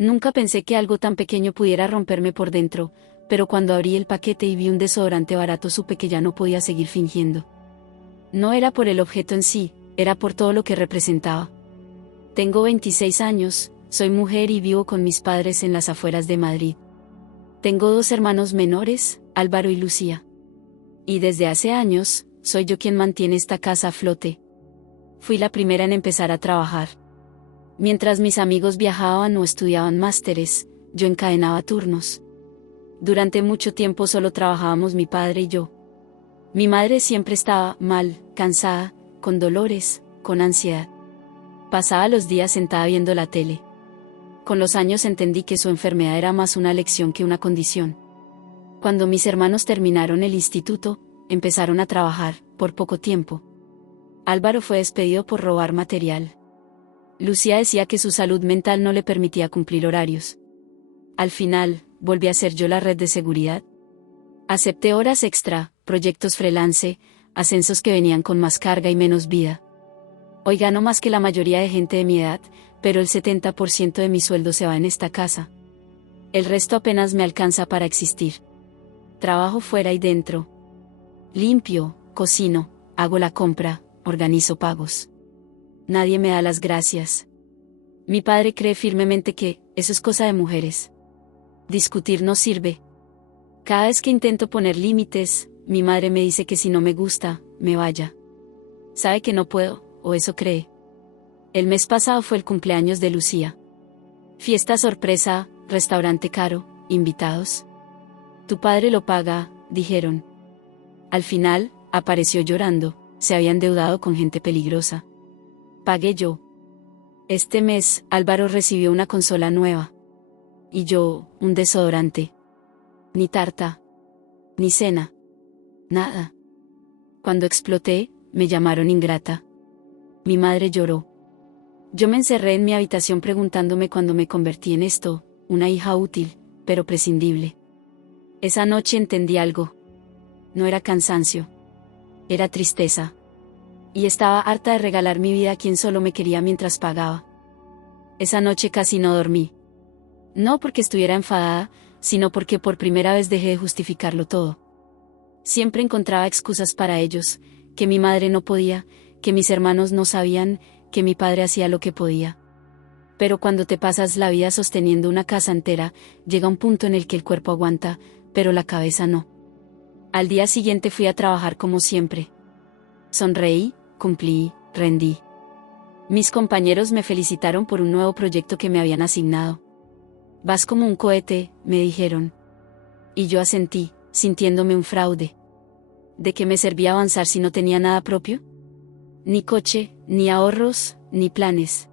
Nunca pensé que algo tan pequeño pudiera romperme por dentro, pero cuando abrí el paquete y vi un desodorante barato supe que ya no podía seguir fingiendo. No era por el objeto en sí, era por todo lo que representaba. Tengo 26 años, soy mujer y vivo con mis padres en las afueras de Madrid. Tengo 2 hermanos menores, Álvaro y Lucía. Y desde hace años, soy yo quien mantiene esta casa a flote. Fui la primera en empezar a trabajar. Mientras mis amigos viajaban o estudiaban másteres, yo encadenaba turnos. Durante mucho tiempo solo trabajábamos mi padre y yo. Mi madre siempre estaba mal, cansada, con dolores, con ansiedad. Pasaba los días sentada viendo la tele. Con los años entendí que su enfermedad era más una lección que una condición. Cuando mis hermanos terminaron el instituto, empezaron a trabajar, por poco tiempo. Álvaro fue despedido por robar material. Lucía decía que su salud mental no le permitía cumplir horarios. Al final, volví a ser yo la red de seguridad. Acepté horas extra, proyectos freelance, ascensos que venían con más carga y menos vida. Hoy gano más que la mayoría de gente de mi edad, pero el 70% de mi sueldo se va en esta casa. El resto apenas me alcanza para existir. Trabajo fuera y dentro. Limpio, cocino, hago la compra, organizo pagos. Nadie me da las gracias. Mi padre cree firmemente que eso es cosa de mujeres. Discutir no sirve. Cada vez que intento poner límites, mi madre me dice que si no me gusta, me vaya. Sabe que no puedo, o eso cree. El mes pasado fue el cumpleaños de Lucía. Fiesta sorpresa, restaurante caro, invitados. Tu padre lo paga, dijeron. Al final, apareció llorando, se había endeudado con gente peligrosa. Pagué yo. Este mes, Álvaro recibió una consola nueva. Y yo, un desodorante. Ni tarta. Ni cena. Nada. Cuando exploté, me llamaron ingrata. Mi madre lloró. Yo me encerré en mi habitación preguntándome cuándo me convertí en esto, una hija útil, pero prescindible. Esa noche entendí algo. No era cansancio. Era tristeza. Y estaba harta de regalar mi vida a quien solo me quería mientras pagaba. Esa noche casi no dormí. No porque estuviera enfadada, sino porque por primera vez dejé de justificarlo todo. Siempre encontraba excusas para ellos, que mi madre no podía, que mis hermanos no sabían, que mi padre hacía lo que podía. Pero cuando te pasas la vida sosteniendo una casa entera, llega un punto en el que el cuerpo aguanta, pero la cabeza no. Al día siguiente fui a trabajar como siempre. Sonreí, cumplí, rendí. Mis compañeros me felicitaron por un nuevo proyecto que me habían asignado. Vas como un cohete, me dijeron. Y yo asentí, sintiéndome un fraude. ¿De qué me servía avanzar si no tenía nada propio? Ni coche, ni ahorros, ni planes.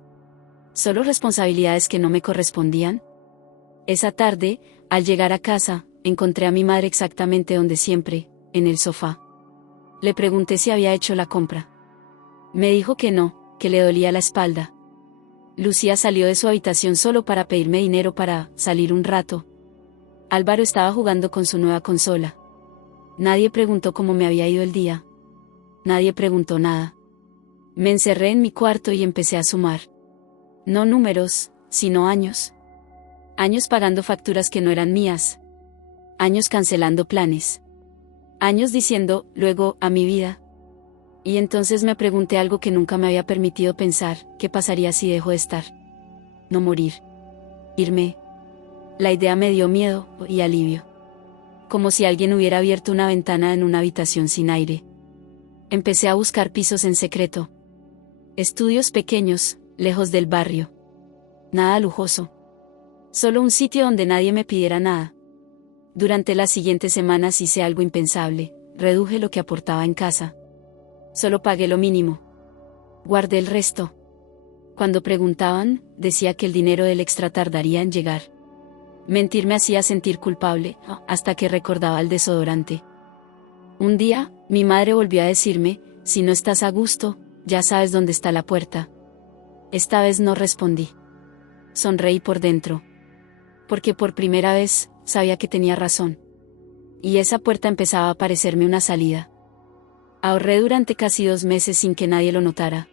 Solo responsabilidades que no me correspondían. Esa tarde, al llegar a casa, encontré a mi madre exactamente donde siempre, en el sofá. Le pregunté si había hecho la compra. Me dijo que no, que le dolía la espalda. Lucía salió de su habitación solo para pedirme dinero para salir un rato. Álvaro estaba jugando con su nueva consola. Nadie preguntó cómo me había ido el día. Nadie preguntó nada. Me encerré en mi cuarto y empecé a sumar. No números, sino años. Años pagando facturas que no eran mías. Años cancelando planes. Años diciendo, luego, a mi vida. Y entonces me pregunté algo que nunca me había permitido pensar, ¿qué pasaría si dejo de estar? No morir. Irme. La idea me dio miedo y alivio. Como si alguien hubiera abierto una ventana en una habitación sin aire. Empecé a buscar pisos en secreto. Estudios pequeños, lejos del barrio. Nada lujoso. Solo un sitio donde nadie me pidiera nada. Durante las siguientes semanas hice algo impensable, reduje lo que aportaba en casa. Solo pagué lo mínimo. Guardé el resto. Cuando preguntaban, decía que el dinero del extra tardaría en llegar. Mentir me hacía sentir culpable, hasta que recordaba el desodorante. Un día, mi madre volvió a decirme, si no estás a gusto, ya sabes dónde está la puerta. Esta vez no respondí. Sonreí por dentro. Porque por primera vez, sabía que tenía razón. Y esa puerta empezaba a parecerme una salida. Ahorré durante casi 2 meses sin que nadie lo notara.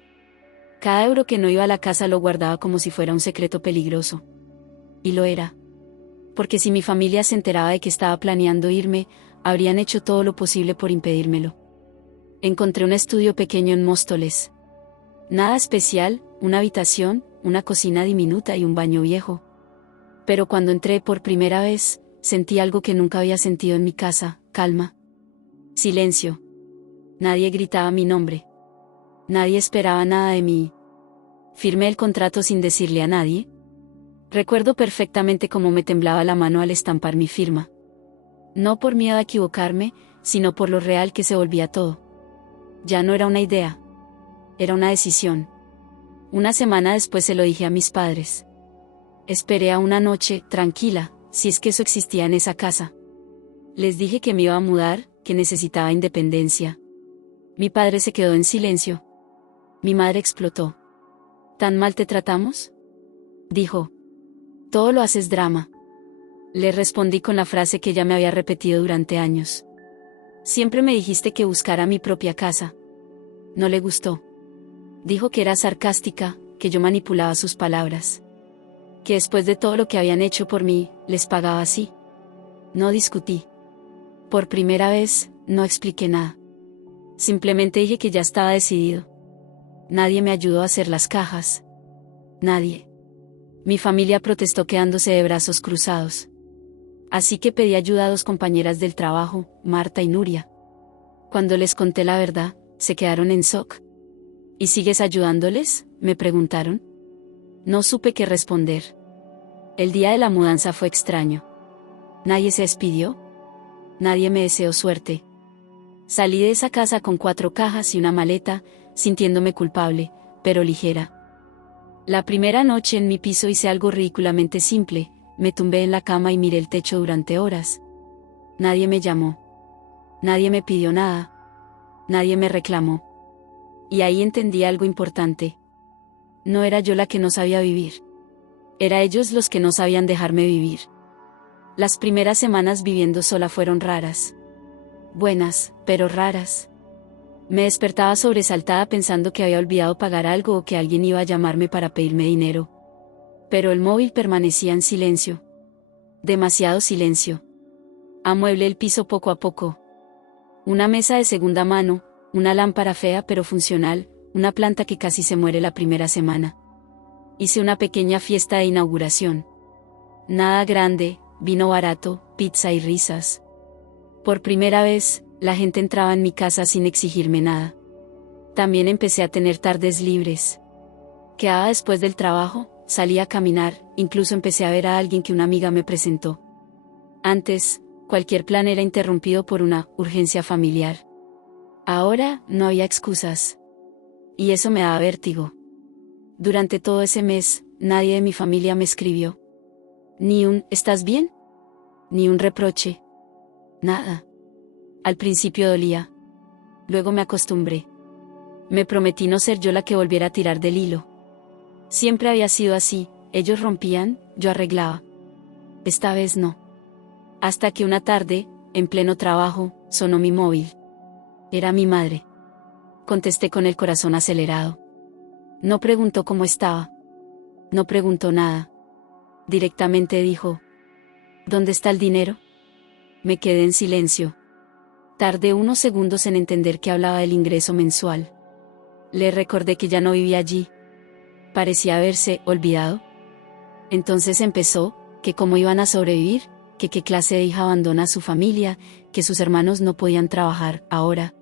Cada euro que no iba a la casa lo guardaba como si fuera un secreto peligroso. Y lo era. Porque si mi familia se enteraba de que estaba planeando irme, habrían hecho todo lo posible por impedírmelo. Encontré un estudio pequeño en Móstoles. Nada especial, una habitación, una cocina diminuta y un baño viejo. Pero cuando entré por primera vez, sentí algo que nunca había sentido en mi casa: calma. Silencio. Nadie gritaba mi nombre. Nadie esperaba nada de mí. Firmé el contrato sin decirle a nadie. Recuerdo perfectamente cómo me temblaba la mano al estampar mi firma. No por miedo a equivocarme, sino por lo real que se volvía todo. Ya no era una idea. Era una decisión. Una semana después se lo dije a mis padres. Esperé a una noche, tranquila, si es que eso existía en esa casa. Les dije que me iba a mudar, que necesitaba independencia. Mi padre se quedó en silencio. Mi madre explotó. ¿Tan mal te tratamos?, dijo. Todo lo haces drama. Le respondí con la frase que ella me había repetido durante años. Siempre me dijiste que buscara mi propia casa. No le gustó. Dijo que era sarcástica, que yo manipulaba sus palabras. Que después de todo lo que habían hecho por mí, les pagaba así. No discutí. Por primera vez, no expliqué nada. Simplemente dije que ya estaba decidido. Nadie me ayudó a hacer las cajas. Nadie. Mi familia protestó quedándose de brazos cruzados. Así que pedí ayuda a dos compañeras del trabajo, Marta y Nuria. Cuando les conté la verdad, se quedaron en shock. ¿Y sigues ayudándoles?, me preguntaron. No supe qué responder. El día de la mudanza fue extraño. Nadie se despidió. Nadie me deseó suerte. Salí de esa casa con 4 cajas y una maleta, sintiéndome culpable, pero ligera. La primera noche en mi piso hice algo ridículamente simple: me tumbé en la cama y miré el techo durante horas. Nadie me llamó. Nadie me pidió nada. Nadie me reclamó. Y ahí entendí algo importante. No era yo la que no sabía vivir. Era ellos los que no sabían dejarme vivir. Las primeras semanas viviendo sola fueron raras. Buenas, pero raras. Me despertaba sobresaltada pensando que había olvidado pagar algo o que alguien iba a llamarme para pedirme dinero. Pero el móvil permanecía en silencio. Demasiado silencio. Amueblé el piso poco a poco. Una mesa de segunda mano, una lámpara fea pero funcional, una planta que casi se muere la primera semana. Hice una pequeña fiesta de inauguración. Nada grande, vino barato, pizza y risas. Por primera vez, la gente entraba en mi casa sin exigirme nada. También empecé a tener tardes libres. Quedaba después del trabajo, salía a caminar, incluso empecé a ver a alguien que una amiga me presentó. Antes, cualquier plan era interrumpido por una urgencia familiar. Ahora, no había excusas. Y eso me daba vértigo. Durante todo ese mes, nadie de mi familia me escribió. Ni un ¿estás bien?, ni un reproche. Nada. Al principio dolía. Luego me acostumbré. Me prometí no ser yo la que volviera a tirar del hilo. Siempre había sido así: ellos rompían, yo arreglaba. Esta vez no. Hasta que una tarde, en pleno trabajo, sonó mi móvil. Era mi madre. Contesté con el corazón acelerado. No preguntó cómo estaba. No preguntó nada. Directamente dijo: ¿dónde está el dinero? Me quedé en silencio. Tardé unos segundos en entender que hablaba del ingreso mensual. Le recordé que ya no vivía allí. Parecía haberse olvidado. Entonces empezó, que cómo iban a sobrevivir, que qué clase de hija abandona a su familia, que sus hermanos no podían trabajar ahora.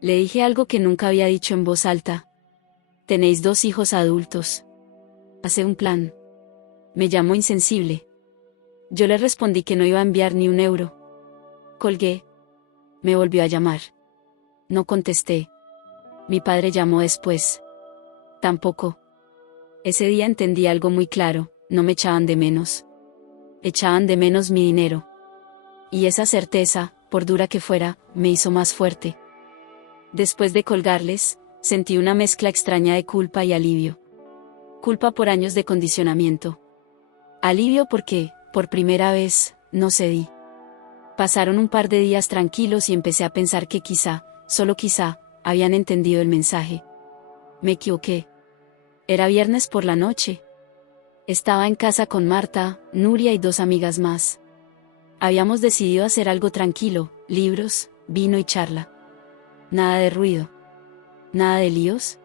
Le dije algo que nunca había dicho en voz alta. Tenéis 2 hijos adultos. Haced un plan. Me llamó insensible. Yo le respondí que no iba a enviar ni un euro. Colgué. Me volvió a llamar. No contesté. Mi padre llamó después. Tampoco. Ese día entendí algo muy claro: no me echaban de menos. Echaban de menos mi dinero. Y esa certeza, por dura que fuera, me hizo más fuerte. Después de colgarles, sentí una mezcla extraña de culpa y alivio. Culpa por años de condicionamiento. Alivio porque, por primera vez, no cedí. Pasaron un par de días tranquilos y empecé a pensar que quizá, solo quizá, habían entendido el mensaje. Me equivoqué. Era viernes por la noche. Estaba en casa con Marta, Nuria y 2 amigas más. Habíamos decidido hacer algo tranquilo, libros, vino y charla. Nada de ruido. Nada de líos.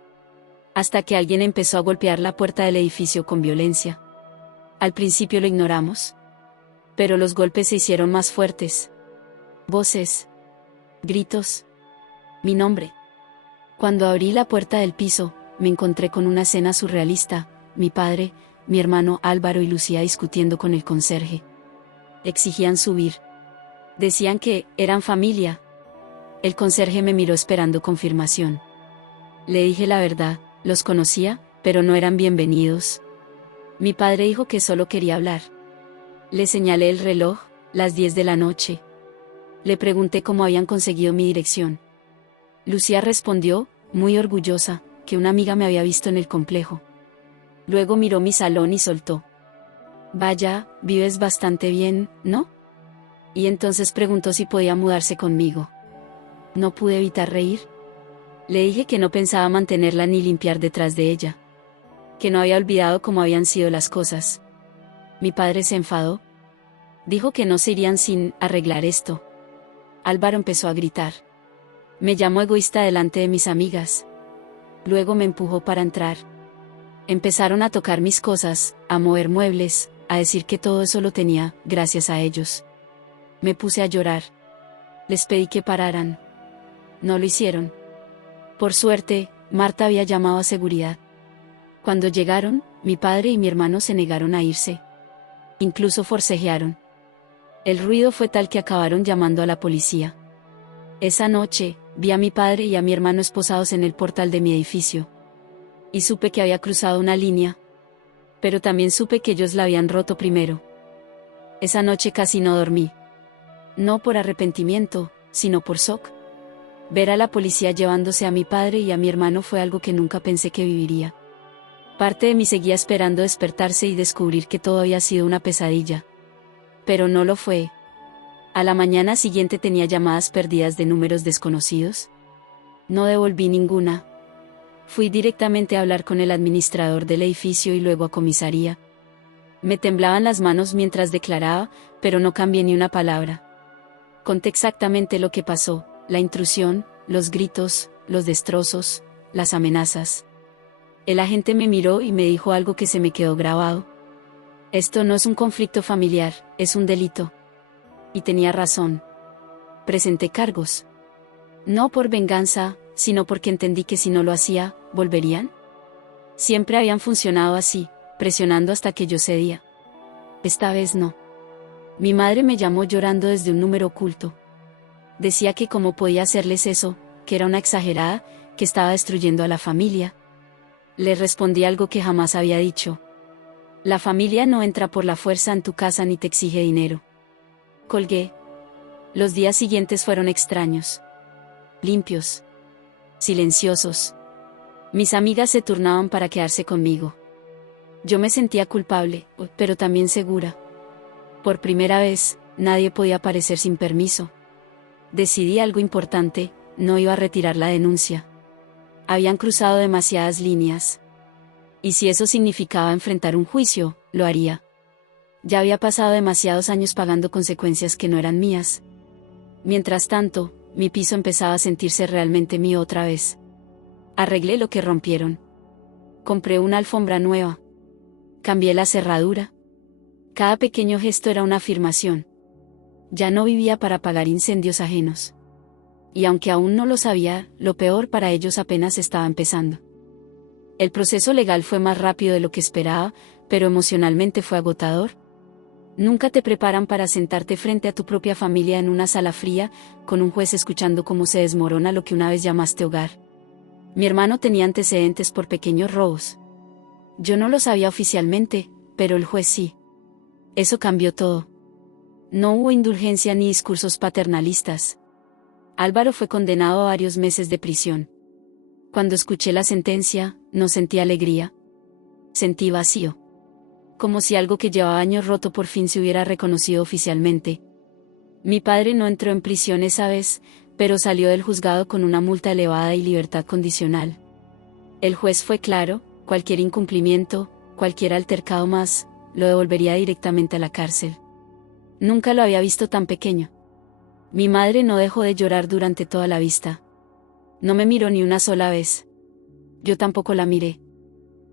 Hasta que alguien empezó a golpear la puerta del edificio con violencia. Al principio lo ignoramos. Pero los golpes se hicieron más fuertes. Voces. Gritos. Mi nombre. Cuando abrí la puerta del piso, me encontré con una escena surrealista: mi padre, mi hermano Álvaro y Lucía discutiendo con el conserje. Exigían subir. Decían que eran familia. El conserje me miró esperando confirmación. Le dije la verdad, los conocía, pero no eran bienvenidos. Mi padre dijo que solo quería hablar. Le señalé el reloj, las 10 de la noche. Le pregunté cómo habían conseguido mi dirección. Lucía respondió, muy orgullosa, que una amiga me había visto en el complejo. Luego miró mi salón y soltó: Vaya, vives bastante bien, ¿no? Y entonces preguntó si podía mudarse conmigo. No pude evitar reír. Le dije que no pensaba mantenerla ni limpiar detrás de ella. Que no había olvidado cómo habían sido las cosas. Mi padre se enfadó. Dijo que no se irían sin arreglar esto. Álvaro empezó a gritar. Me llamó egoísta delante de mis amigas. Luego me empujó para entrar. Empezaron a tocar mis cosas, a mover muebles, a decir que todo eso lo tenía gracias a ellos. Me puse a llorar. Les pedí que pararan. No lo hicieron. Por suerte, Marta había llamado a seguridad. Cuando llegaron, mi padre y mi hermano se negaron a irse. Incluso forcejearon. El ruido fue tal que acabaron llamando a la policía. Esa noche, vi a mi padre y a mi hermano esposados en el portal de mi edificio. Y supe que había cruzado una línea. Pero también supe que ellos la habían roto primero. Esa noche casi no dormí. No por arrepentimiento, sino por shock. Ver a la policía llevándose a mi padre y a mi hermano fue algo que nunca pensé que viviría. Parte de mí seguía esperando despertarse y descubrir que todo había sido una pesadilla. Pero no lo fue. A la mañana siguiente tenía llamadas perdidas de números desconocidos. No devolví ninguna. Fui directamente a hablar con el administrador del edificio y luego a comisaría. Me temblaban las manos mientras declaraba, pero no cambié ni una palabra. Conté exactamente lo que pasó: la intrusión, los gritos, los destrozos, las amenazas. El agente me miró y me dijo algo que se me quedó grabado. Esto no es un conflicto familiar, es un delito. Y tenía razón. Presenté cargos. No por venganza, sino porque entendí que si no lo hacía, ¿volverían? Siempre habían funcionado así, presionando hasta que yo cedía. Esta vez no. Mi madre me llamó llorando desde un número oculto. Decía que cómo podía hacerles eso, que era una exagerada, que estaba destruyendo a la familia. Le respondí algo que jamás había dicho. La familia no entra por la fuerza en tu casa ni te exige dinero. Colgué. Los días siguientes fueron extraños. Limpios. Silenciosos. Mis amigas se turnaban para quedarse conmigo. Yo me sentía culpable, pero también segura. Por primera vez, nadie podía aparecer sin permiso. Decidí algo importante: no iba a retirar la denuncia. Habían cruzado demasiadas líneas. Y si eso significaba enfrentar un juicio, lo haría. Ya había pasado demasiados años pagando consecuencias que no eran mías. Mientras tanto, mi piso empezaba a sentirse realmente mío otra vez. Arreglé lo que rompieron. Compré una alfombra nueva. Cambié la cerradura. Cada pequeño gesto era una afirmación. Ya no vivía para apagar incendios ajenos. Y aunque aún no lo sabía, lo peor para ellos apenas estaba empezando. El proceso legal fue más rápido de lo que esperaba, pero emocionalmente fue agotador. Nunca te preparan para sentarte frente a tu propia familia en una sala fría, con un juez escuchando cómo se desmorona lo que una vez llamaste hogar. Mi hermano tenía antecedentes por pequeños robos. Yo no lo sabía oficialmente, pero el juez sí. Eso cambió todo. No hubo indulgencia ni discursos paternalistas. Álvaro fue condenado a varios meses de prisión. Cuando escuché la sentencia, no sentí alegría. Sentí vacío. Como si algo que llevaba años roto por fin se hubiera reconocido oficialmente. Mi padre no entró en prisión esa vez, pero salió del juzgado con una multa elevada y libertad condicional. El juez fue claro: cualquier incumplimiento, cualquier altercado más, lo devolvería directamente a la cárcel. Nunca lo había visto tan pequeño. Mi madre no dejó de llorar durante toda la vista. No me miró ni una sola vez. Yo tampoco la miré.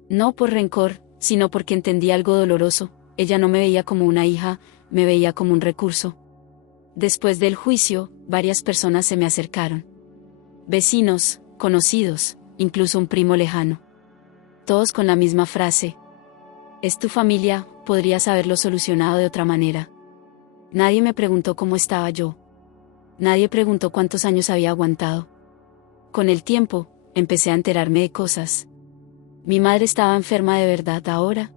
No por rencor, sino porque entendí algo doloroso. Ella no me veía como una hija, me veía como un recurso. Después del juicio, varias personas se me acercaron. Vecinos, conocidos, incluso un primo lejano. Todos con la misma frase. Es tu familia, podrías haberlo solucionado de otra manera. Nadie me preguntó cómo estaba yo. Nadie preguntó cuántos años había aguantado. Con el tiempo, empecé a enterarme de cosas. Mi madre estaba enferma de verdad ahora.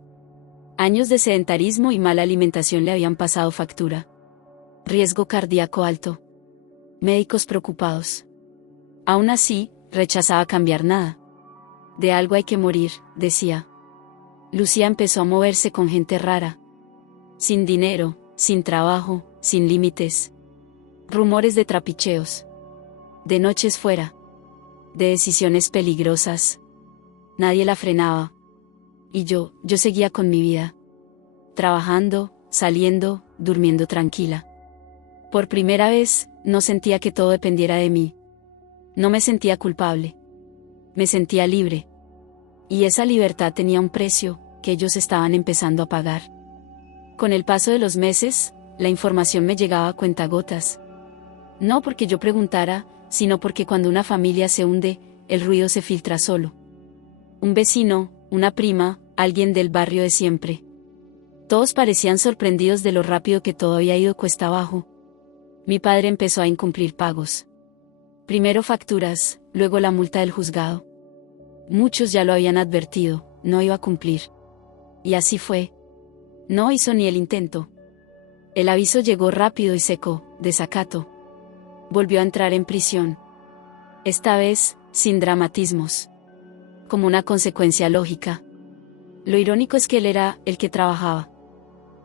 Años de sedentarismo y mala alimentación le habían pasado factura. Riesgo cardíaco alto. Médicos preocupados. Aún así, rechazaba cambiar nada. De algo hay que morir, decía. Lucía empezó a moverse con gente rara. Sin dinero, sin trabajo, sin límites. Rumores de trapicheos. De noches fuera. De decisiones peligrosas. Nadie la frenaba. Y yo seguía con mi vida. Trabajando, saliendo, durmiendo tranquila. Por primera vez, no sentía que todo dependiera de mí. No me sentía culpable. Me sentía libre. Y esa libertad tenía un precio, que ellos estaban empezando a pagar. Con el paso de los meses, la información me llegaba a cuentagotas. No porque yo preguntara, sino porque cuando una familia se hunde, el ruido se filtra solo. Un vecino, una prima, alguien del barrio de siempre. Todos parecían sorprendidos de lo rápido que todo había ido cuesta abajo. Mi padre empezó a incumplir pagos. Primero facturas, luego la multa del juzgado. Muchos ya lo habían advertido, no iba a cumplir. Y así fue. No hizo ni el intento. El aviso llegó rápido y seco, desacato. Volvió a entrar en prisión. Esta vez, sin dramatismos. Como una consecuencia lógica. Lo irónico es que él era el que trabajaba.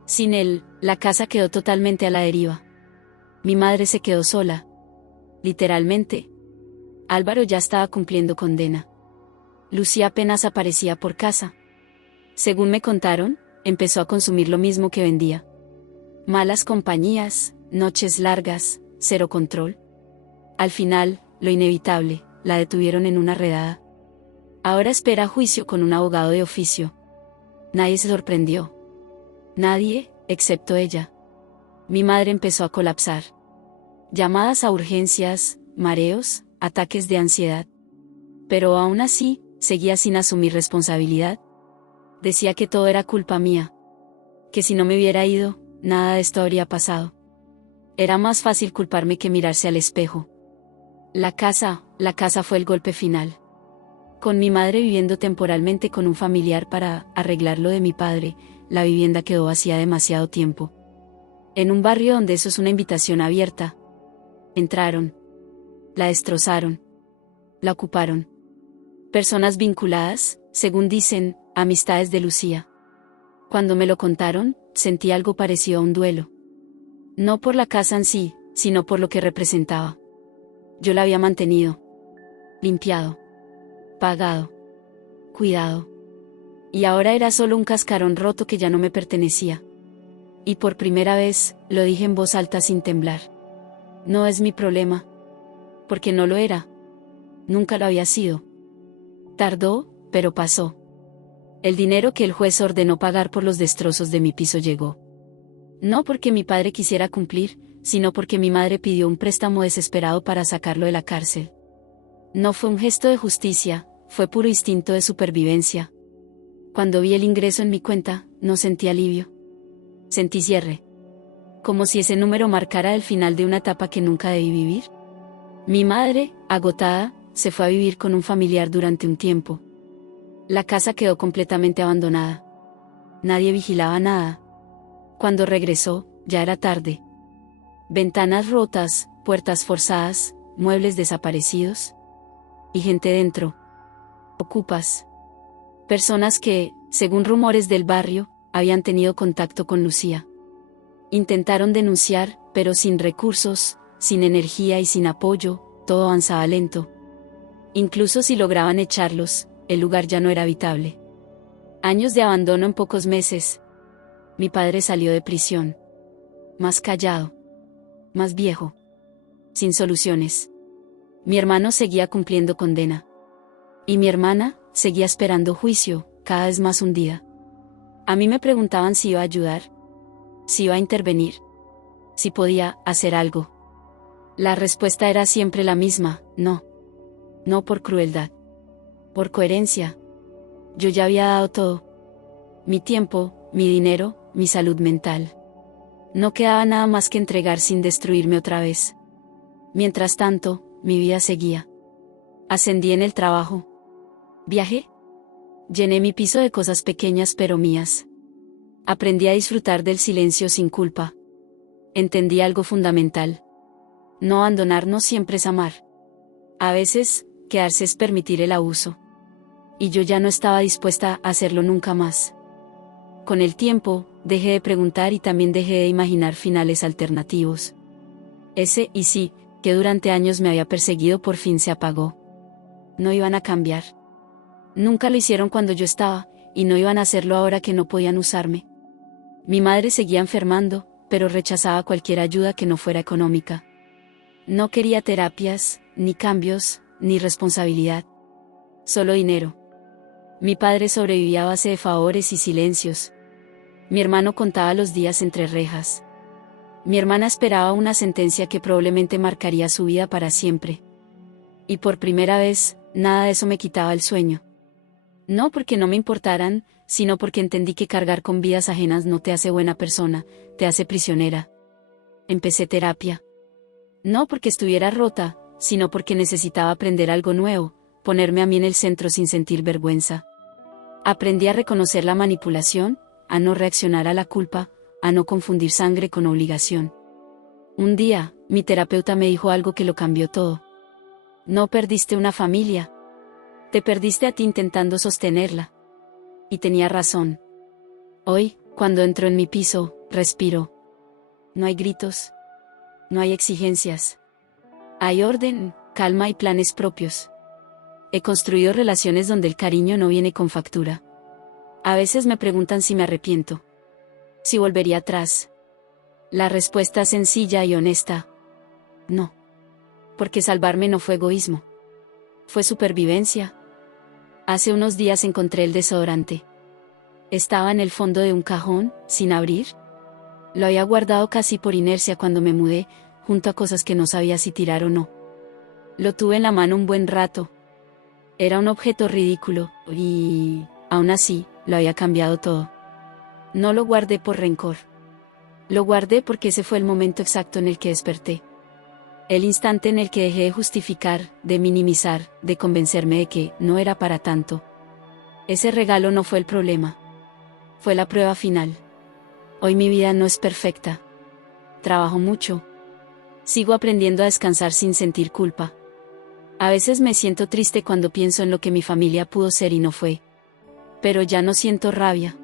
Sin él, la casa quedó totalmente a la deriva. Mi madre se quedó sola. Literalmente. Álvaro ya estaba cumpliendo condena. Lucía apenas aparecía por casa. Según me contaron, empezó a consumir lo mismo que vendía. Malas compañías, noches largas, cero control. Al final, lo inevitable, la detuvieron en una redada. Ahora espera juicio con un abogado de oficio. Nadie se sorprendió. Nadie, excepto ella. Mi madre empezó a colapsar. Llamadas a urgencias, mareos, ataques de ansiedad. Pero aún así, seguía sin asumir responsabilidad. Decía que todo era culpa mía. Que si no me hubiera ido, nada de esto habría pasado. Era más fácil culparme que mirarse al espejo. La casa fue el golpe final. Con mi madre viviendo temporalmente con un familiar para arreglar lo de mi padre, la vivienda quedó vacía demasiado tiempo. En un barrio donde eso es una invitación abierta. Entraron. La destrozaron. La ocuparon. Personas vinculadas, según dicen, amistades de Lucía. Cuando me lo contaron, sentí algo parecido a un duelo. No por la casa en sí, sino por lo que representaba. Yo la había mantenido. Limpiado. Pagado. Cuidado. Y ahora era solo un cascarón roto que ya no me pertenecía. Y por primera vez, lo dije en voz alta sin temblar. No es mi problema. Porque no lo era. Nunca lo había sido. Tardó, pero pasó. El dinero que el juez ordenó pagar por los destrozos de mi piso llegó. No porque mi padre quisiera cumplir, sino porque mi madre pidió un préstamo desesperado para sacarlo de la cárcel. No fue un gesto de justicia, fue puro instinto de supervivencia. Cuando vi el ingreso en mi cuenta, no sentí alivio. Sentí cierre. Como si ese número marcara el final de una etapa que nunca debí vivir. Mi madre, agotada, se fue a vivir con un familiar durante un tiempo. La casa quedó completamente abandonada. Nadie vigilaba nada. Cuando regresó, ya era tarde. Ventanas rotas, puertas forzadas, muebles desaparecidos. Y gente dentro. Ocupas. Personas que, según rumores del barrio, habían tenido contacto con Lucía. Intentaron denunciar, pero sin recursos, sin energía y sin apoyo, todo avanzaba lento. Incluso si lograban echarlos, el lugar ya no era habitable. Años de abandono en pocos meses. Mi padre salió de prisión. Más callado. Más viejo. Sin soluciones. Mi hermano seguía cumpliendo condena. Y mi hermana seguía esperando juicio, cada vez más hundida. A mí me preguntaban si iba a ayudar, si iba a intervenir, si podía hacer algo. La respuesta era siempre la misma: no. No por crueldad. Por coherencia. Yo ya había dado todo. Mi tiempo, mi dinero, mi salud mental. No quedaba nada más que entregar sin destruirme otra vez. Mientras tanto, mi vida seguía. Ascendí en el trabajo. Viajé. Llené mi piso de cosas pequeñas pero mías. Aprendí a disfrutar del silencio sin culpa. Entendí algo fundamental. No abandonar no siempre es amar. A veces, quedarse es permitir el abuso. Y yo ya no estaba dispuesta a hacerlo nunca más. Con el tiempo, dejé de preguntar y también dejé de imaginar finales alternativos. Ese "y sí", que durante años me había perseguido, por fin se apagó. No iban a cambiar. Nunca lo hicieron cuando yo estaba, y no iban a hacerlo ahora que no podían usarme. Mi madre seguía enfermando, pero rechazaba cualquier ayuda que no fuera económica. No quería terapias, ni cambios, ni responsabilidad. Solo dinero. Mi padre sobrevivía a base de favores y silencios. Mi hermano contaba los días entre rejas. Mi hermana esperaba una sentencia que probablemente marcaría su vida para siempre. Y por primera vez, nada de eso me quitaba el sueño. No porque no me importaran, sino porque entendí que cargar con vidas ajenas no te hace buena persona, te hace prisionera. Empecé terapia. No porque estuviera rota, sino porque necesitaba aprender algo nuevo, ponerme a mí en el centro sin sentir vergüenza. Aprendí a reconocer la manipulación, a no reaccionar a la culpa, a no confundir sangre con obligación. Un día, mi terapeuta me dijo algo que lo cambió todo. No perdiste una familia. Te perdiste a ti intentando sostenerla. Y tenía razón. Hoy, cuando entro en mi piso, respiro. No hay gritos. No hay exigencias. Hay orden, calma y planes propios. He construido relaciones donde el cariño no viene con factura. A veces me preguntan si me arrepiento. Si volvería atrás. La respuesta es sencilla y honesta. No. Porque salvarme no fue egoísmo. Fue supervivencia. Hace unos días encontré el desodorante. Estaba en el fondo de un cajón, sin abrir. Lo había guardado casi por inercia cuando me mudé, junto a cosas que no sabía si tirar o no. Lo tuve en la mano un buen rato. Era un objeto ridículo, y, aún así, lo había cambiado todo. No lo guardé por rencor. Lo guardé porque ese fue el momento exacto en el que desperté. El instante en el que dejé de justificar, de minimizar, de convencerme de que no era para tanto. Ese regalo no fue el problema. Fue la prueba final. Hoy mi vida no es perfecta. Trabajo mucho. Sigo aprendiendo a descansar sin sentir culpa. A veces me siento triste cuando pienso en lo que mi familia pudo ser y no fue. Pero ya no siento rabia.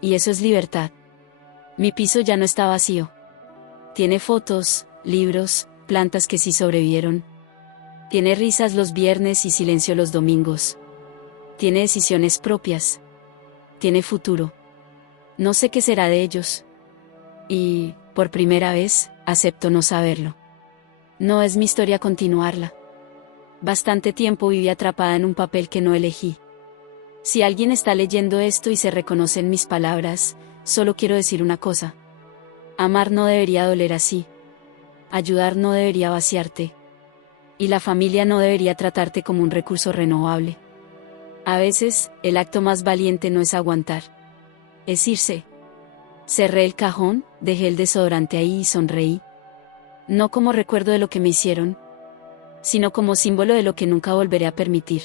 Y eso es libertad. Mi piso ya no está vacío. Tiene fotos, libros, plantas que sí sobrevivieron. Tiene risas los viernes y silencio los domingos. Tiene decisiones propias. Tiene futuro. No sé qué será de ellos. Y, por primera vez, acepto no saberlo. No es mi historia continuarla. Bastante tiempo viví atrapada en un papel que no elegí. Si alguien está leyendo esto y se reconoce en mis palabras, solo quiero decir una cosa. Amar no debería doler así. Ayudar no debería vaciarte. Y la familia no debería tratarte como un recurso renovable. A veces, el acto más valiente no es aguantar. Es irse. Cerré el cajón, dejé el desodorante ahí y sonreí. No como recuerdo de lo que me hicieron, sino como símbolo de lo que nunca volveré a permitir.